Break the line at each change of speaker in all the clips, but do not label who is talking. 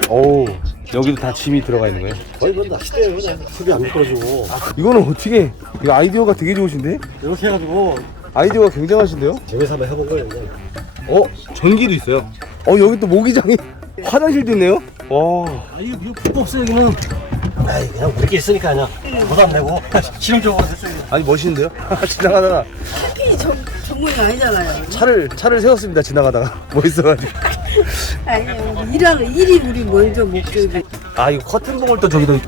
오, 여기도 다 짐이 들어가 있는 거예요?
거의 뭐 낚싯대예요. 그냥 습이 안 미끄러지고.
이거는 어떻게, 이거 아이디어가 되게 좋으신데?
이렇게 해가지고
아이디어가 굉장하신데요?
재미삼아 해본 거예요. 그냥.
전기도 있어요. 여기 또 모기장이 화장실도 있네요? 와.
이거 필요 없어요. 여기는. 그냥 우리끼리 있으니까 그냥 부담 내고 실용적으로 했어요.
아니, 멋있는데요? 지나가다가
스키 전문이 아니잖아요.
차를 세웠습니다, 지나가다가. 멋있어가지고.
아니요. 일이 우리 먼저 목적이.
아, 이거 커튼봉을 또 저기다.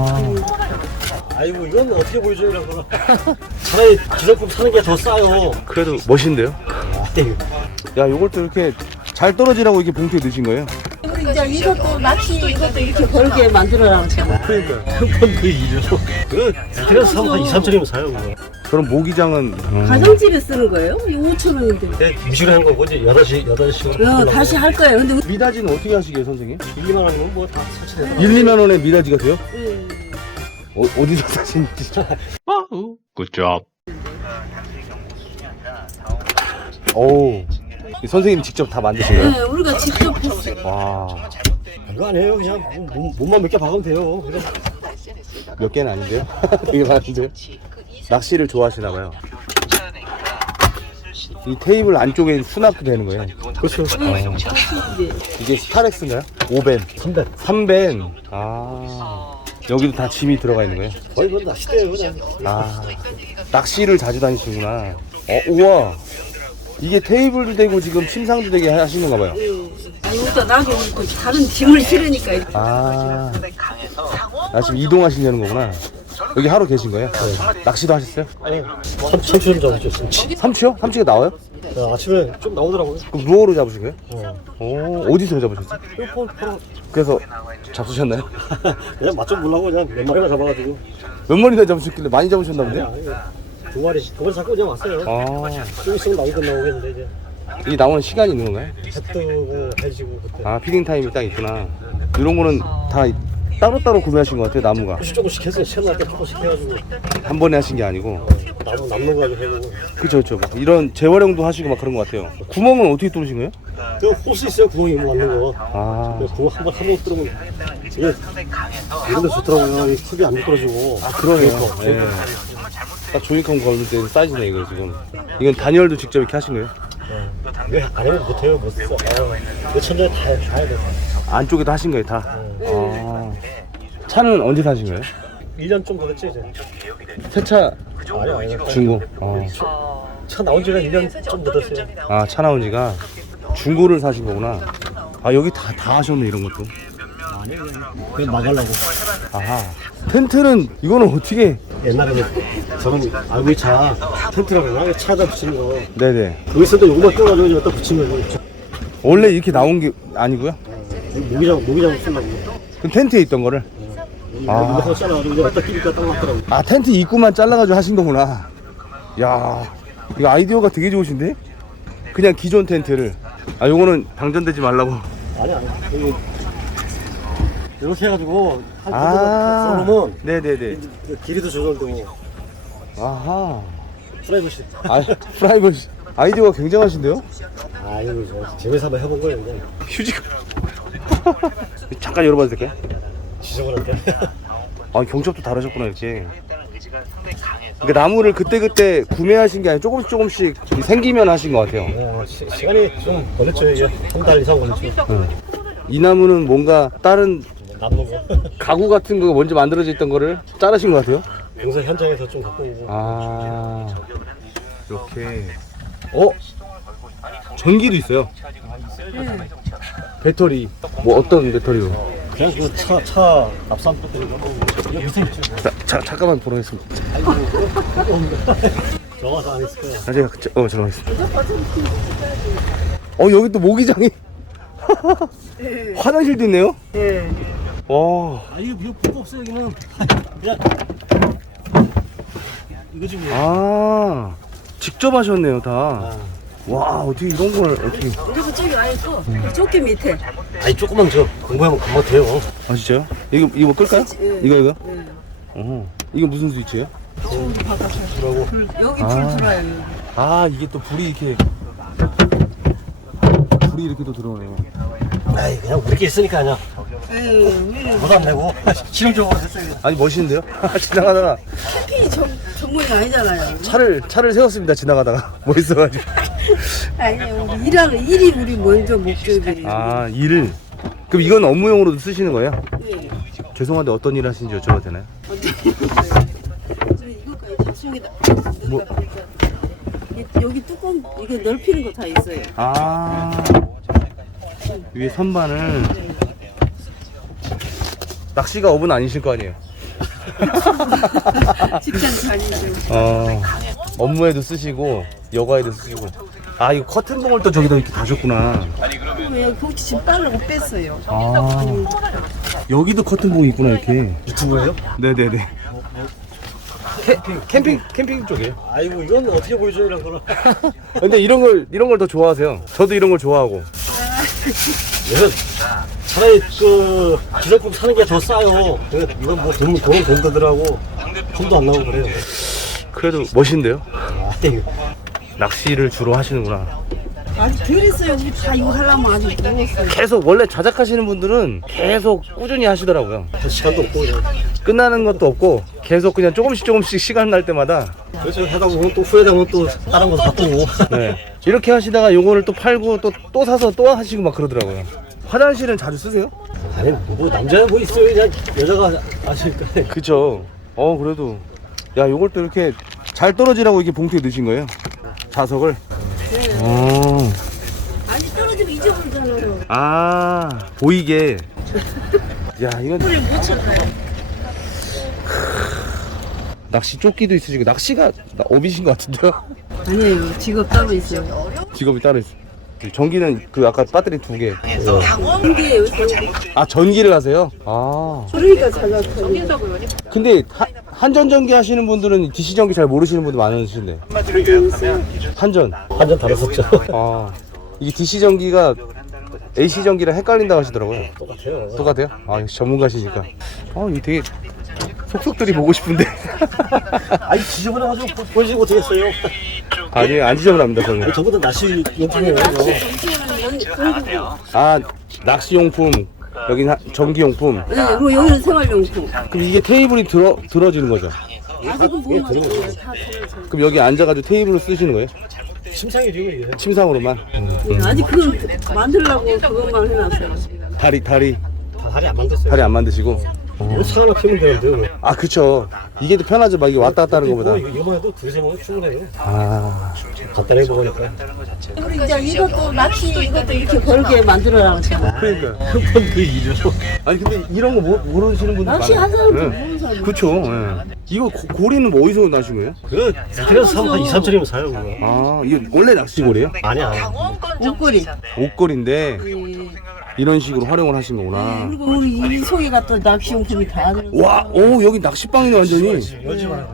아이고 이건 어떻게 보여줘요 이런 거. 차라리 기성품 사는 게 더 싸요.
그래도 멋있는데요?
아이고.
야, 요걸 또 이렇게 잘 떨어지라고 이렇게 봉투에 넣으신 거예요?
이제 이것도 낚시 이것도 이렇게 벌게 만들어라고.
그러니까요.
한번 그 일이죠. 그래서 사면 한 2, 3천이면 사요 그거.
그럼 모기장은
가정집에 쓰는 거예요? 이거 5천 원인데.
네, 임시로 한 거고 이제 8시
다시 할 거예요. 근데
미닫이는 어떻게 하시게요, 선생님?
1, 2만 원이면 뭐 다 설치돼서.
1, 2만 원에 미닫이가 돼요?
네.
어디서 사신지.
Good job.
오, 선생님 직접 다 만드신 거예요?
네, 우리가 직접 했어요.
와,
별거 아니에요. 그냥 몸만 몇 개 박으면 돼요. 그래.
몇 개는 아닌데요? 되게 많은데요? 낚시를 좋아하시나 봐요. 이 테이블 안쪽에 수납도 되는 거예요.
그렇죠.
이게 스타렉스인가요? 5벤. 3벤. 아, 여기도 다 짐이 들어가 있는 거예요?
거의 뭐 낚싯대예요. 그냥.
아, 낚시를 자주 다니시구나. 우와. 이게 테이블도 되고 지금 침상도 되게 하시는 건가 봐요.
우리가 나게 또 다른 짐을 실으니까.
아, 지금 이동하시려는 거구나. 여기 하루 계신 거예요? 네. 낚시도 하셨어요?
삼치 좀 잡으죠. 삼치.
삼치요? 삼치가 나와요?
아침에 좀 나오더라고요.
그럼 루어로 잡으신 거예요? 어디서 잡으셨어요? 그래서 잡수셨나요?
그냥 맛 좀 보려고 그냥 몇 마리나 잡아가지고.
몇 마리나 잡으셨길래 많이 잡으셨나 본데?
두 마리 잡고 그냥 왔어요.
아,
좀 있으면 나오겠는데 이제
이게 나오는 시간이 있는 건가요?
해 뜨고 해지고 그때.
아, 피딩 타임이 딱 있구나. 이런 거는 다 따로따로 구매하신 것 같아요, 나무가.
조금씩 했어요. 시원할 때 조금씩 해가지고
한 번에 하신 게 아니고.
나무 남는 거 가지고 해보고.
그쵸. 막 이런 재활용도 하시고 막 그런 것 같아요. 구멍은 어떻게 뚫으신 거예요?
그 호스 있어요. 구멍이 맞는 거.
아,
그 구멍 한번 뚫으면 이게 이런 데 좋더라고요. 이 습이 안 미끄러지고.
아, 그러네요. 네. 딱 조이컴 걸릴 때 사이즈네, 이거 지금. 이건 단열도 직접 이렇게 하신 거예요?
이거 안 하면 못해요. 못 써. 이거 천장에 다 해야 돼.
안쪽에도 하신 거예요, 다? 아. 차는 언제 사신 거예요?
1년 좀 됐죠 이제.
새 차
아니요.
중고.
차 나온 지가 1년 좀 됐어요.
아, 차 나온 지가 중고를 사신 거구나. 아, 여기 다 하셨네, 이런 것도.
아니요. 그냥 나가려고.
아하. 텐트는 이거는 어떻게?
옛날에는 저는 RV차 텐트라고 하나 차에다 붙이는 거.
네네.
거기서도 요거만 떼가지고 여기다 붙이면
원래 이렇게 나온 게 아니고요?
모기장 쓰려고.
그럼 텐트에 있던 거를?
이거 잘라가지고 이제 여기다 끼니까 딱 맞더라고.
아, 텐트 입구만 잘라가지고 하신 거구나. 야, 이거 아이디어가 되게 좋으신데? 그냥 기존 텐트를. 아, 요거는 방전되지 말라고.
아니 여기 이렇게 해가지고
아,
썰으면
네네네.
길이도 조절되고.
아하.
프라이버시.
아, 프라이버시. 아이디어가 굉장하신데요?
이거 재미삼아 해본 거예요. 그냥.
휴지가. 잠깐 열어봐도 될까요?
지저분한데.
아, 경첩도 다르셨구나, 이렇게. 그러니까 나무를 그때 구매하신 게 아니라 조금씩 생기면 하신 것 같아요.
시간이 좀 걸렸죠. 이게 한 달 이상 걸렸죠.
이 나무는 뭔가 다른
남는 거.
가구 같은 거 먼저 만들어져 있던 거를 자르신 것 같아요.
공사 현장에서 좀 갖고 오고.
아, 이렇게. 전기도 있어요. 배터리. 뭐 어떤 배터리로?
그냥 그 차 납산 배터리가 이거 밑에 있죠.
잠깐만 보내겠습니다.
정화사 안 했을 거야.
아, 제가 전화하겠습니다. 여기 또 모기장이 화장실도 있네요.
네.
와.
이거 필요 없어요. 여기는 그냥 이거 좀.
아, 직접 하셨네요, 다. 와, 어떻게 이런 걸 어떻게?
그리고 저기 아예 또 조끼 밑에.
조금만 공부하면 금방 돼요.
아, 진짜요? 이거 뭐 끌까요?
스위치,
이거?
네.
이거 무슨 스위치예요?
여기 불 들어와요. 여기.
아, 이게 또 불이 이렇게 또 들어오네요.
그냥 우리끼리 있으니까 그냥 못 안 내고 실용적으로 했어요.
아니 멋있는데요? 지나가다가
캠핑이 전문이 아니잖아요.
차를 세웠습니다. 지나가다가 멋있어가지고.
아니요, 우리 일하는 일이 우리 먼저 목적이에요.
아 일을. 그럼 이건 업무용으로도 쓰시는 거예요?
네.
죄송한데 어떤 일 하시는지 여쭤봐도 되나요?
이거까지 다 속에다.
뭐?
여기 뚜껑 이게 넓히는 거 다 있어요.
아 위에 선반을. 낚시가 업은 아니실 거 아니에요?
직장 다니죠.
업무에도 쓰시고 여가에도 쓰시고. 아 이거 커튼봉을 또 저기다 이렇게 다셨구나.
왜 거기 지금 따르고 뺐어요.
아 여기도 커튼봉이 있구나 이렇게.
유튜브예요?
네네네. 캠핑 쪽이에요.
아이고 이건 어떻게 보여줘요 이런 거는.
근데 이런 걸 더 좋아하세요. 저도 이런 걸 좋아하고.
이건 차라리 그 기성품 사는 게 더 싸요. 이건 뭐 돈은 돈들더라고. 돈도 안 나오고 그래요.
그래도 멋있는데요.
아이고.
낚시를 주로 하시는구나.
아직 덜 했어요. 우리 다 이거 하려면 아직 멀었어요.
계속 원래 자작하시는 분들은 계속 꾸준히 하시더라고요.
시간도 없고 그냥.
끝나는 것도 없고 계속 그냥 조금씩 시간 날 때마다.
그래서 하다 보면 또 후회되면 또 다른 거 바꾸고.
네. 이렇게 하시다가 요거를 또 팔고 또 사서 또 하시고 막 그러더라고요. 화장실은 자주 쓰세요?
아니 뭐 남자는 뭐 있어요. 그냥 여자가 아시니까.
그쵸. 그래도 야 요걸 또 이렇게 잘 떨어지라고 이렇게 봉투에 넣으신 거예요? 자석을? 네.
아니 떨어지면 잊어버리잖아요.
아 보이게. 야 이건
소리 못 쳤어요.
낚시 조끼도 있으시고 낚시가 업이신 것 같은데요?
아니에요. 직업 따로 있어요.
직업이 따로 있어요. 전기는 그 아까 배터리 2개.
전기예요. 전기.
아 전기를 하세요? 아
그러니까 자작하는.
근데 한전 전기 하시는 분들은 DC 전기 잘 모르시는 분들 많으신데. 한전.
완전 다르었죠.
아 이게 DC 전기가 AC 전기랑 헷갈린다고 하시더라고요.
똑같아요.
똑같아요? 아 역시 전문가시니까. 이거 되게 속속들이 보고 싶은데.
아니 지저분해가지고 보여주지 못하겠어요.
아니 안 지저분합니다 저는.
저보다 낚시 용품이에요.
아 낚시용품 여긴 전기용품.
네, 그리고 여기는 생활용품.
그럼 이게 테이블이 들어지는 거죠?
아직은 못 맞아요. 다 들어져.
그럼 여기 앉아가지고 테이블을 쓰시는 거예요?
심상이죠 이게.
침상으로만?
네, 아직 그건 만들려고 그것만 해놨어요.
다리
다 다리 안 만들었어요.
안 만드시고.
이거 차 하나 피면 되는데.
아 그쵸. 이게 더 편하죠. 막 이게 왔다 갔다 하는 것보다.
이거만 해도 두세 먹으면 충분해요.
아
간단하게 먹으니까.
우리 이제 이것도 낚시 이것도 이렇게 걸게 만들어라고.
그러니까.
한번 그 일이죠.
아니 근데 이런 거 모르시는 분들
낚시 한
많아요.
사람도 모르는 사람.
그쵸. 예. 이거 고리는 뭐 어디서 나신 거예요?
그 그래서 2, 3천이면 사요 그거.
아 이게 원래 낚시고리예요?
아니야.
옷걸이.
옷걸인데
예.
이런 식으로 활용을 하신 거구나.
그리고 우리 이 속에 갔던 낚시용품이 다 들어.
와, 오 여기 낚시방이네 완전히.
열지 말아요.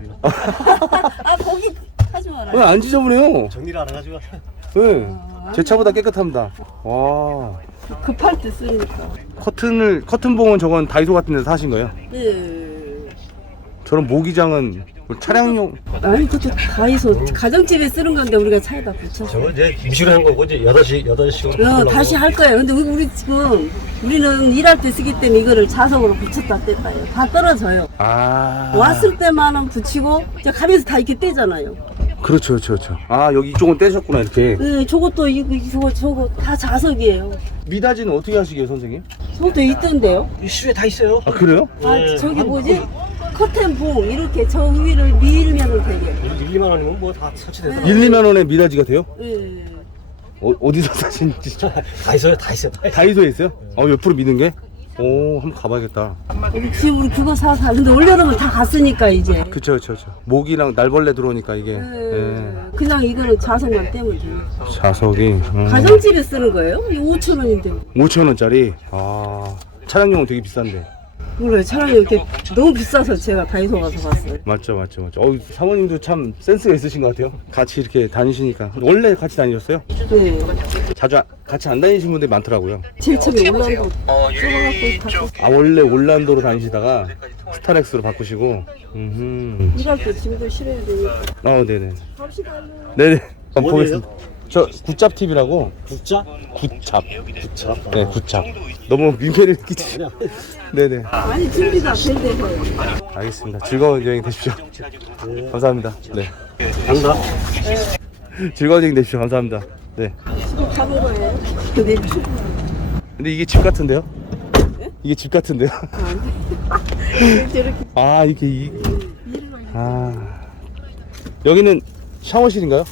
아 거기 하지 마라.
안 지저분해요.
정리를 안 해가지고.
네. 제 차보다 깨끗합니다. 와.
급할 때 쓰니까.
커튼봉은 저건 다이소 같은 데서 사신 거예요?
네.
저런 모기장은 차량용.
아니 그것도 다이소 가정집에 쓰는 건데 우리가 차에다 붙였어.
저거 이제 임시로 한 거고 이제 8시.
다시 할 거예요. 근데 우리 지금 우리는 일할 때 쓰기 때문에 이거를 자석으로 붙였다 뗐다 해요. 다 떨어져요.
아.
왔을 때만은 붙이고 이제 가면서 다 이렇게 떼잖아요.
그렇죠. 아 여기 이쪽은 떼셨구나 이렇게.
네, 저것도 저거 다 자석이에요.
미닫이는 어떻게 하시게요 선생님?
저것도 있던데요.
이 시외 다 있어요.
아 그래요?
아
네.
저기 뭐지? 커튼봉 이렇게 저 위를 밀면 되게.
1, 2만 원이면 뭐 다 설치돼서.
1, 2만 원에 미닫이가 돼요?
네.
어디서 사신지.
다 있어요. 다 있어요.
다이소에 있어요? 옆으로 미는 게? 오 한번 가봐야겠다.
우리 지금 우리 그거 사서 근데 올여름은 다 갔으니까 이제.
그쵸. 모기랑 날벌레 들어오니까 이게.
그냥 이거는 자석만 떼면 돼요.
자석이.
가정집에 쓰는 거예요? 이 5,000원인데.
5,000원짜리. 아 차량용은 되게 비싼데.
몰라요. 차라리 이렇게 너무 비싸서 제가 다이소 가서 봤어요.
맞죠. 사모님도 참 센스가 있으신 것 같아요. 같이 이렇게 다니시니까. 원래 같이 다니셨어요?
네.
자주 같이 안 다니시는 분들이 많더라고요.
제일 처음에 올라온 거 써갖고 바꿨어.
아 원래 올란도로 다니시다가 스타렉스로 바꾸시고.
일할 때 짐도 실어야 되니까.
네네.
갑시다.
네네. 한번
어디예요?
보겠습니다. 저 굿잡 TV라고.
굿자?
굿잡.
굿자.
네, 굿잡. 너무 민폐를 끼치.
아니야.
네네.
아니 준비가 된 데서요.
알겠습니다. 즐거운 여행 되십시오.
네.
감사합니다. 네.
간다.
즐거운 여행 되십시오. 감사합니다. 네.
지금 가는 거예요? 근데
근데 이게 집 같은데요? 이게 집 같은데요?
저렇게
아, 이게 아. 여기는 샤워실인가요?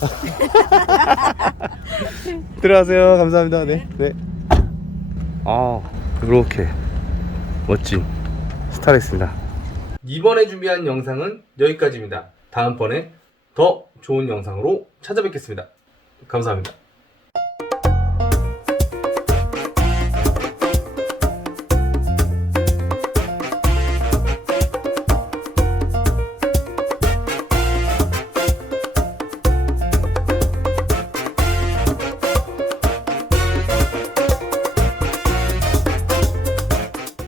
들어가세요. 감사합니다. 네. 네. 아, 이렇게 멋진 스타렉스입니다. 이번에 준비한 영상은 여기까지입니다. 다음번에 더 좋은 영상으로 찾아뵙겠습니다. 감사합니다.